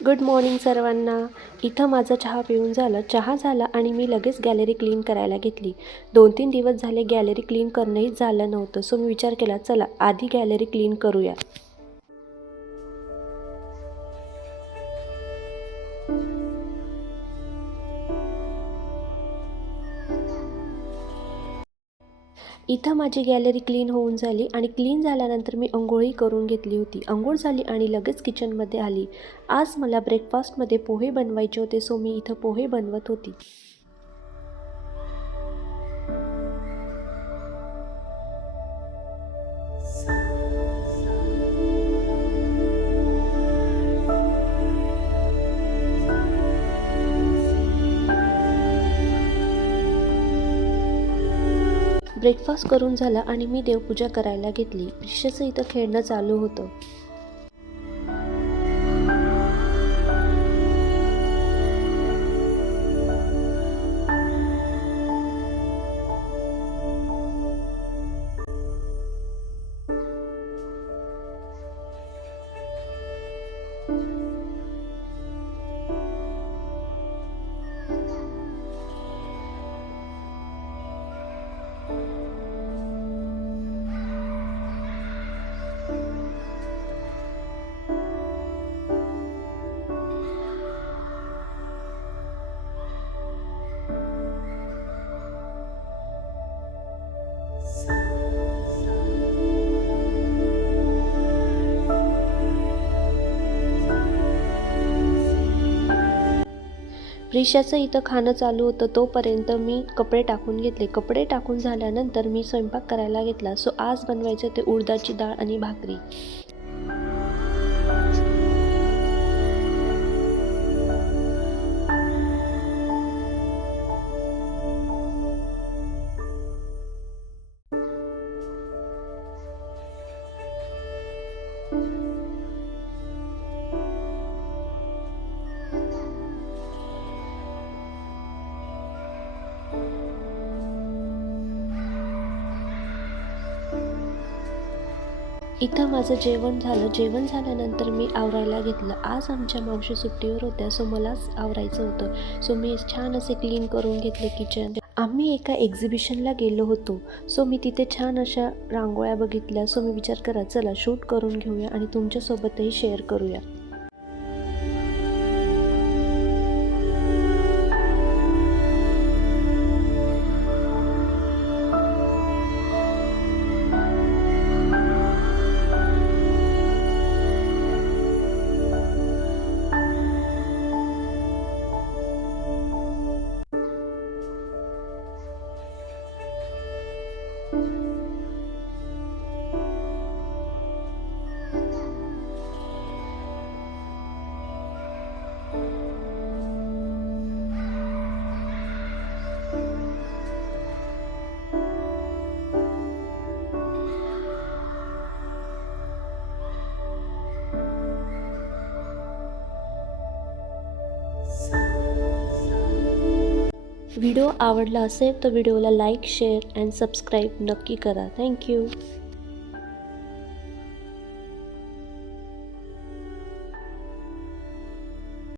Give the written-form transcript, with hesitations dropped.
Good morning सर्वांना. इथं माझा चहा पिऊन चहा झाला आणि मी लगेच गॅलरी क्लीन करायला घेतली. 2-3 दिवस झाले गॅलरी क्लीन करणंही झालं नव्हतं. सो मी विचार केला चला आधी गॅलरी क्लीन करूया. इथं माझी गॅलरी क्लीन होऊन झाली आणि क्लीन झाल्यानंतर मी अंघोळही करून घेतली होती. अंघोळ झाली आणि लगेच किचनमध्ये आली. आज मला ब्रेकफास्टमध्ये पोहे बनवायचे होते, सो मी इथं पोहे बनवत होती. ब्रेकफास्ट करून झाला आणि मी देवपूजा करायला घेतली. प्रिशाचं इथं खेळणं चालू होतं. प्रिशाचं इथं खाणं चालू होतं. तोपर्यंत मी कपडे टाकून घेतले. कपडे टाकून झाल्यानंतर मी स्वयंपाक करायला घेतला. सो आज बनवायचं ते उडदाची डाळ आणि भाकरी. इथं माझं जेवण झालं. जेवण झाल्यानंतर मी आवरायला घेतलं. आज आमच्या मावशी सुट्टीवर होत्या, सो मलाच आवरायचं होतं. सो मी छान असे क्लीन करून घेतले किचन. आम्ही एका एक्झिबिशनला गेलो होतो. सो मी तिथे छान अशा रांगोळ्या बघितल्या. सो मी विचार करा चला शूट करून घेऊया आणि तुमच्यासोबतही शेअर करूया. व्हिडिओ आवडला असेल तर व्हिडिओला लाईक, शेअर अँड सबस्क्राईब नक्की करा. थँक्यू.